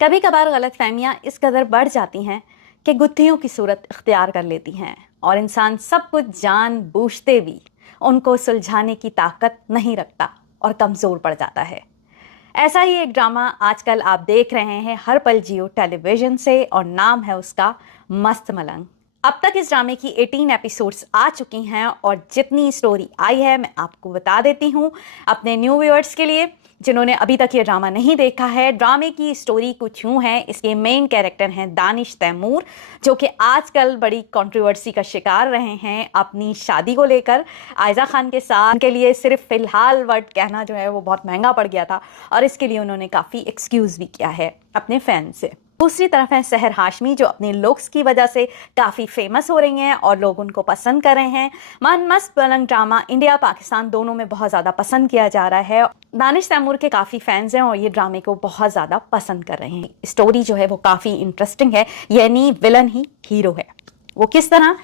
कभी कभार गलतफहमियां इस कदर बढ़ जाती हैं कि गुत्थियों की सूरत इख्तियार कर लेती हैं और इंसान सब कुछ जान बूझते भी उनको सुलझाने की ताकत नहीं रखता और कमज़ोर पड़ जाता है। ऐसा ही एक ड्रामा आजकल आप देख रहे हैं हर पल जियो टेलीविजन से और नाम है उसका मस्त मलंग। अब तक इस ड्रामे की 18 एपिसोड्स आ चुकी हैं और जितनी स्टोरी आई है मैं आपको बता देती हूँ अपने न्यू व्यूअर्स के लिए जिन्होंने अभी तक ये ड्रामा नहीं देखा है। ड्रामे की स्टोरी कुछ यूँ है, इसके मेन कैरेक्टर हैं दानिश तैमूर, जो कि आजकल बड़ी कंट्रोवर्सी का शिकार रहे हैं अपनी शादी को लेकर आयजा खान के साथ। उनके लिए सिर्फ फिलहाल वर्ड कहना जो है वो बहुत महंगा पड़ गया था और इसके लिए उन्होंने काफ़ी एक्सक्यूज़ भी किया है अपने फैन से। दूसरी तरफ है सहर हाशमी, जो अपने लुक्स की वजह से काफ़ी फेमस हो रही हैं और लोग उनको पसंद कर रहे हैं। मस्त मलंग ड्रामा इंडिया पाकिस्तान दोनों में बहुत ज़्यादा पसंद किया जा रहा है। दानिश तैमूर के काफ़ी फैंस हैं और ये ड्रामे को बहुत ज़्यादा पसंद कर रहे हैं। स्टोरी जो है वो काफ़ी इंटरेस्टिंग है, यानी विलन ही हीरो है। वो किस तरह,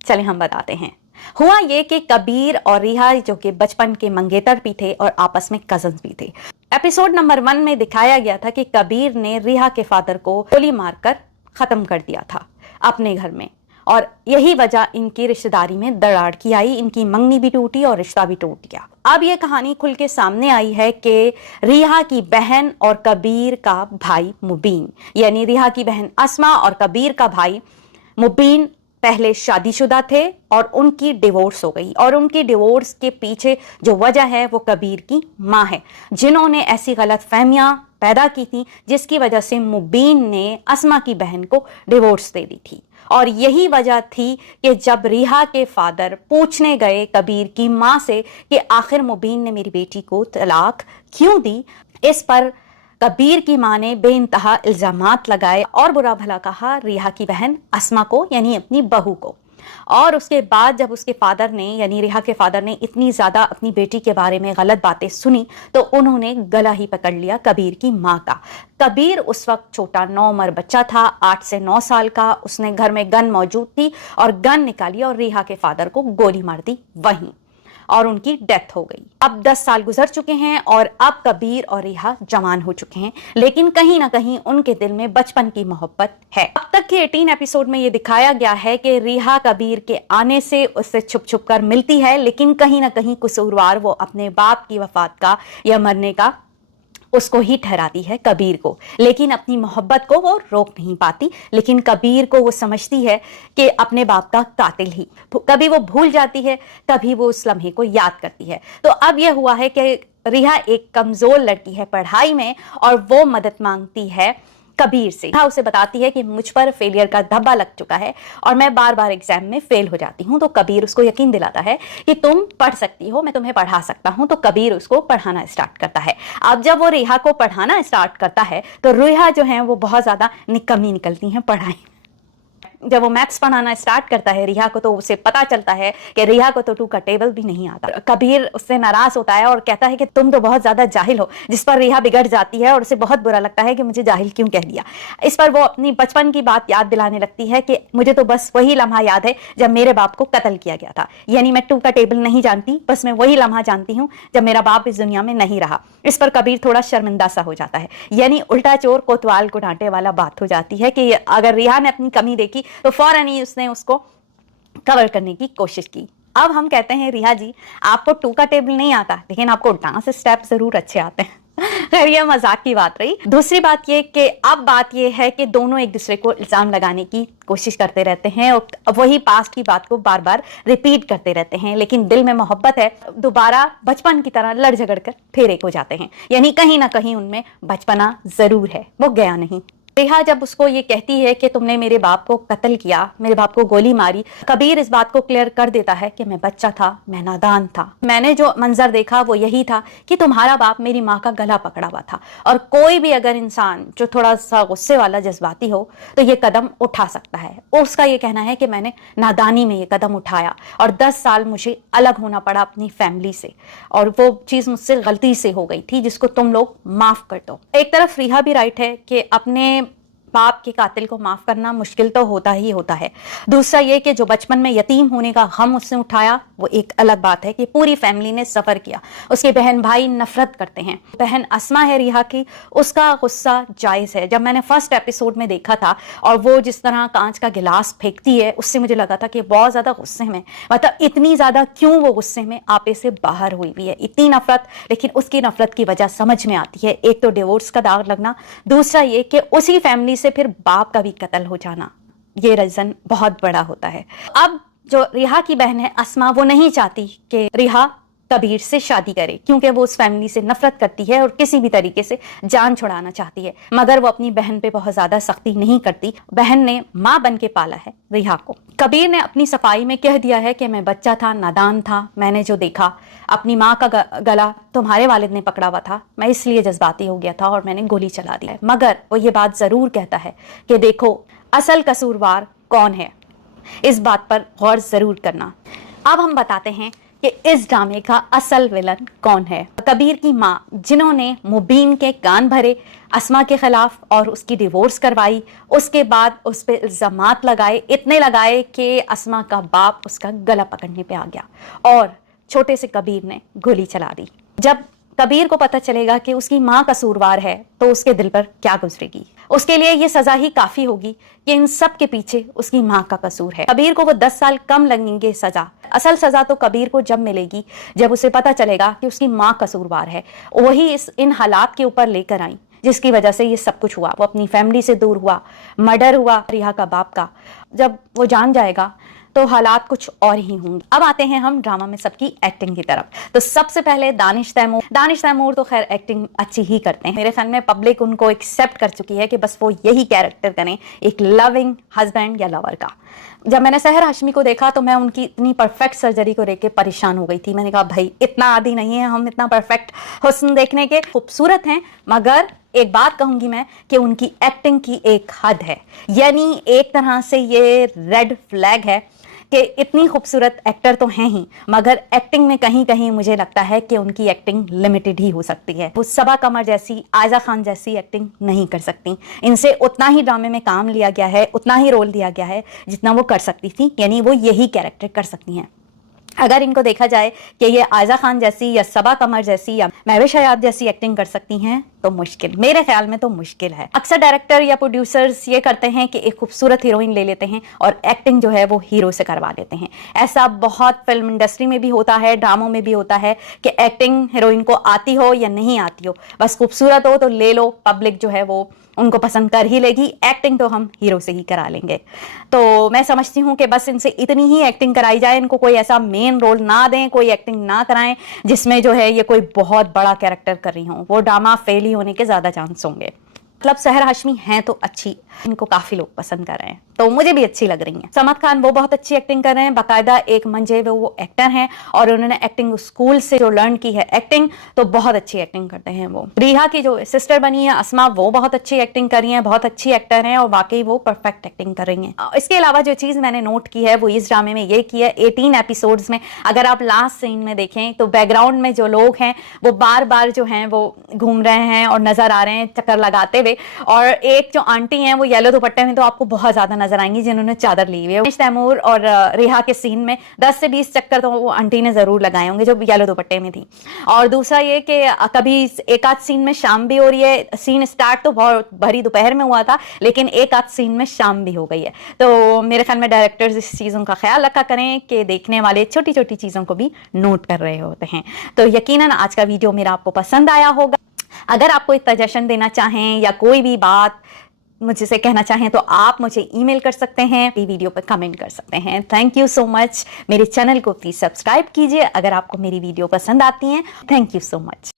चले हम बताते हैं। हुआ ये कि कबीर और रिहा जो कि बचपन के मंगेतर भी थे और आपस में कजन्स भी थे। एपिसोड नंबर 1 में दिखाया गया था कि कबीर ने रिहा के फादर को गोली मारकर खत्म कर दिया था अपने घर में और यही वजह इनकी रिश्तेदारी में दरार की आई। इनकी मंगनी भी टूटी और रिश्ता भी टूट गया। अब ये कहानी खुल के सामने आई है कि रिहा की बहन और कबीर का भाई मुबीन, यानी रिहा की बहन अस्मा और कबीर का भाई मुबीन पहले शादीशुदा थे और उनकी डिवोर्स हो गई और उनकी डिवोर्स के पीछे जो वजह है वो कबीर की माँ है, जिन्होंने ऐसी गलतफहमियां पैदा की थी जिसकी वजह से मुबीन ने अस्मा की बहन को डिवोर्स दे दी थी। और यही वजह थी कि जब रिहा के फादर पूछने गए कबीर की माँ से कि आखिर मुबीन ने मेरी बेटी को तलाक क्यों दी, इस पर कबीर की मां ने बेइंतहा इल्जामात लगाए और बुरा भला कहा रिहा की बहन अस्मा को, यानी अपनी बहू को। और उसके बाद जब उसके फादर ने, यानी रिहा के फादर ने इतनी ज्यादा अपनी बेटी के बारे में गलत बातें सुनी तो उन्होंने गला ही पकड़ लिया कबीर की मां का। कबीर उस वक्त छोटा 9 उम्र बच्चा था, 8 से 9 साल का। उसने घर में गन मौजूद थी और गन निकाली और रिहा के फादर को गोली मार दी वहीं और उनकी डेथ हो गई। अब 10 साल गुजर चुके हैं और अब कबीर और रिहा जवान हो चुके हैं, लेकिन कहीं ना कहीं उनके दिल में बचपन की मोहब्बत है। अब तक के 18 एपिसोड में ये दिखाया गया है कि रिहा कबीर के आने से उससे छुप छुप कर मिलती है, लेकिन कहीं ना कहीं कसूरवार वो अपने बाप की वफात का या मरने का उसको ही ठहराती है कबीर को, लेकिन अपनी मोहब्बत को वो रोक नहीं पाती। लेकिन कबीर को वो समझती है कि अपने बाप का कातिल ही, कभी वो भूल जाती है, कभी वो उस लम्हे को याद करती है। तो अब यह हुआ है कि रिहा एक कमजोर लड़की है पढ़ाई में और वो मदद मांगती है कबीर से। हाँ, उसे बताती है कि मुझ पर फेलियर का धब्बा लग चुका है और मैं बार बार एग्जाम में फेल हो जाती हूँ। तो कबीर उसको यकीन दिलाता है कि तुम पढ़ सकती हो, मैं तुम्हें पढ़ा सकता हूँ। तो कबीर उसको पढ़ाना स्टार्ट करता है। अब जब वो रिहा को पढ़ाना स्टार्ट करता है तो रिहा जो है वो बहुत ज्यादा निकम्मी निकलती हैं पढ़ाई। जब वो मैथ्स पढ़ाना स्टार्ट करता है रिहा को तो उसे पता चलता है कि रिहा को तो 2 का टेबल भी नहीं आता। कबीर उससे नाराज होता है और कहता है कि तुम तो बहुत ज्यादा जाहिल हो, जिस पर रिहा बिगड़ जाती है और उसे बहुत बुरा लगता है कि मुझे जाहिल क्यों कह दिया। इस पर वो अपनी बचपन की बात याद दिलाने लगती है कि मुझे तो बस वही लम्हा याद है जब मेरे बाप को कत्ल किया गया था, यानी मैं 2 का टेबल नहीं जानती, बस मैं वही लम्हा जानती हूँ जब मेरा बाप इस दुनिया में नहीं रहा। इस पर कबीर थोड़ा शर्मिंदा सा हो जाता है, यानी उल्टा चोर कोतवाल को डांटे वाला बात हो जाती है कि अगर रिहा ने अपनी कमी देखी तो फौरन ही उसने उसको कवर करने की कोशिश की। अब हम कहते हैं रिहा जी, आपको 2 का टेबल नहीं आता, लेकिन आपको डांस स्टेप जरूर अच्छे आते हैं। खैर ये मजाक की बात रही। दूसरी बात ये कि अब बात ये है कि दोनों एक दूसरे को इल्जाम लगाने की कोशिश करते रहते हैं और वही पास्ट की बात को बार बार रिपीट करते रहते हैं, लेकिन दिल में मोहब्बत है, दोबारा बचपन की तरह लड़ झगड़ कर फिर एक हो जाते हैं, यानी कहीं ना कहीं उनमें बचपना जरूर है, वो गया नहीं। रिहा जब उसको ये कहती है कि तुमने मेरे बाप को कत्ल किया, मेरे बाप को गोली मारी, कबीर इस बात को क्लियर कर देता है कि मैं बच्चा था, मैं नादान था, मैंने जो मंजर देखा वो यही था कि तुम्हारा बाप मेरी माँ का गला पकड़ा हुआ था। और कोई भी अगर इंसान जो थोड़ा सा गुस्से वाला जज्बाती हो तो ये कदम उठा सकता है। और उसका ये कहना है कि मैंने नादानी में ये कदम उठाया और 10 साल मुझे अलग होना पड़ा अपनी फैमिली से और वो चीज़ मुझसे गलती से हो गई थी जिसको तुम लोग माफ कर दो। एक तरफ रिहा भी राइट है कि अपने बाप के कातिल को माफ करना मुश्किल तो होता ही होता है। दूसरा ये कि जो बचपन में यतीम होने का गम उसने उठाया, वो एक अलग बात है कि पूरी फैमिली ने सफर किया। उसके बहन भाई नफरत करते हैं। बहन अस्मा है रिहा की, उसका गुस्सा जायज है। जब मैंने फर्स्ट एपिसोड में देखा था और वो जिस तरह कांच का गिलास फेंकती है, उससे मुझे लगा था कि बहुत ज्यादा गुस्से में, मतलब इतनी ज्यादा क्यों वो गुस्से में आपे से बाहर हुई हुई है, इतनी नफरत। लेकिन उसकी नफरत की वजह समझ में आती है, एक तो डिवोर्स का दाग लगना, दूसरा ये कि उसी फैमिली से फिर बाप का भी कत्ल हो जाना, ये रीजन बहुत बड़ा होता है। अब जो रिहा की बहन है अस्मा, वो नहीं चाहती कि रिहा कबीर से शादी करे, क्योंकि वो उस फैमिली से नफरत करती है और किसी भी तरीके से जान छुड़ाना चाहती है। मगर वो अपनी बहन पे बहुत ज्यादा सख्ती नहीं करती। बहन ने माँ बन के पाला है रिहा को। कबीर ने अपनी सफाई में कह दिया है कि मैं बच्चा था, नादान था, मैंने जो देखा, अपनी माँ का गला तुम्हारे वालिद ने पकड़ा हुआ था, मैं इसलिए जज्बाती हो गया था और मैंने गोली चला दी है। मगर वो ये बात जरूर कहता है कि देखो असल कसूरवार कौन है, इस बात पर गौर जरूर करना। अब हम बताते हैं कि इस ड्रामे का असल विलन कौन है। कबीर की माँ, जिन्होंने मुबीन के कान भरे अस्मा के खिलाफ और उसकी डिवोर्स करवाई, उसके बाद उस पर इल्जामात लगाए, इतने लगाए कि अस्मा का बाप उसका गला पकड़ने पे आ गया और छोटे से कबीर ने गोली चला दी। जब कबीर को पता चलेगा कि उसकी माँ कसूरवार है तो उसके दिल पर क्या गुजरेगी। उसके लिए ये सजा ही काफी होगी कि इन सब के पीछे उसकी माँ का कसूर है। कबीर को वो 10 साल कम लगेंगे सजा। असल सजा तो कबीर को जब मिलेगी, जब उसे पता चलेगा कि उसकी माँ कसूरवार है। वही इन हालात के ऊपर लेकर आई जिसकी वजह से ये सब कुछ हुआ। वो अपनी फैमिली से दूर हुआ, मर्डर हुआ रिहा का बाप का। जब वो जान जाएगा तो हालात कुछ और ही होंगे। अब आते हैं हम ड्रामा में सबकी एक्टिंग की तरफ। तो सबसे पहले दानिश तैमूर तो खैर एक्टिंग अच्छी ही करते हैं। मेरे ख्याल में पब्लिक उनको एक्सेप्ट कर चुकी है कि बस वो यही कैरेक्टर करें, एक लविंग हस्बैंड या लवर का। जब मैंने सहर हाशमी को देखा तो मैं उनकी इतनी परफेक्ट सर्जरी को देख के परेशान हो गई थी। मैंने कहा भाई इतना आदी नहीं है हम इतना परफेक्ट हुस्न देखने के। खूबसूरत हैं, मगर एक बात कहूंगी मैं कि उनकी एक्टिंग की एक हद है। यानी एक तरह से ये रेड फ्लैग है कि इतनी खूबसूरत एक्टर तो हैं ही, मगर एक्टिंग में कहीं कहीं मुझे लगता है कि उनकी एक्टिंग लिमिटेड ही हो सकती है। वो सबा कमर जैसी, आयजा खान जैसी एक्टिंग नहीं कर सकती। इनसे उतना ही ड्रामे में काम लिया गया है, उतना ही रोल दिया गया है जितना वो कर सकती थी। यानी वो यही कैरेक्टर कर सकती हैं। अगर इनको देखा जाए कि ये आयजा खान जैसी या सबा कमर जैसी या महविश हयात जैसी एक्टिंग कर सकती हैं तो मुश्किल, मेरे ख्याल में तो मुश्किल है। अक्सर डायरेक्टर या प्रोड्यूसर्स ये करते हैं कि एक खूबसूरत हीरोइन ले लेते हैं और एक्टिंग जो है वो हीरो से करवा देते हैं। ऐसा बहुत फिल्म इंडस्ट्री में भी होता है, ड्रामों में भी होता है कि एक्टिंग हीरोइन को आती हो या नहीं आती हो, बस खूबसूरत हो तो ले लो, पब्लिक जो है वो उनको पसंद कर ही लेगी, एक्टिंग तो हम हीरो से ही करा लेंगे। तो मैं समझती हूँ कि बस इनसे इतनी ही एक्टिंग कराई जाए, इनको कोई ऐसा मेन रोल ना दें, कोई एक्टिंग ना कराएं जिसमें जो है ये कोई बहुत बड़ा कैरेक्टर कर रही हूँ, वो ड्रामा फेल ही होने के ज्यादा चांस होंगे। मतलब सहर हाशमी हैं तो अच्छी, इनको काफी लोग पसंद कर रहे हैं तो मुझे भी अच्छी लग रही हैं। समद खान वो बहुत अच्छी एक्टिंग कर रहे हैं, बाकायदा एक मंजे वो एक्टर हैं और उन्होंने एक्टिंग स्कूल से जो लर्न की है एक्टिंग, तो बहुत अच्छी एक्टिंग करते हैं वो। रिहा की जो सिस्टर बनी है अस्मा, वो बहुत अच्छी एक्टिंग कर रही हैं, बहुत अच्छी एक्टर हैं और वाकई वो परफेक्ट एक्टिंग कर रही हैं। इसके अलावा जो चीज मैंने नोट की है वो इस ड्रामे में ये की है, 18 एपिसोड्स में अगर आप लास्ट सीन में देखें तो बैकग्राउंड में जो लोग हैं वो बार बार जो हैं वो घूम रहे हैं और नजर आ रहे हैं चक्कर लगाते हुए। और एक जो आंटी हैं वो येलो दुपट्टे में तो आपको बहुत ज्यादा नजर आएंगी जिन्होंने चादर ली हुई है। तैमूर और रिहा के सीन में 10 से 20 चक्कर तो वो आंटी ने जरूर लगाए होंगे जो येलो दुपट्टे में थी। और दूसरा ये कि कभी एक आध सीन में शाम भी हो रही है, सीन स्टार्ट तो बहुत भरी दोपहर में हुआ था लेकिन एक आध सीन में शाम भी हो गई है। तो मेरे ख्याल में डायरेक्टर्स इस चीज़ों का ख्याल रखा करें कि देखने वाले छोटी छोटी चीज़ों को भी नोट कर रहे होते हैं। तो यकीनन आज का वीडियो मेरा आपको पसंद आया होगा। अगर आप कोई सजेशन देना चाहें या कोई भी बात मुझसे कहना चाहें तो आप मुझे ईमेल कर सकते हैं, वीडियो पर कमेंट कर सकते हैं। Thank you so much. मेरे चैनल को प्लीज सब्सक्राइब कीजिए अगर आपको मेरी वीडियो पसंद आती हैं। Thank you so much.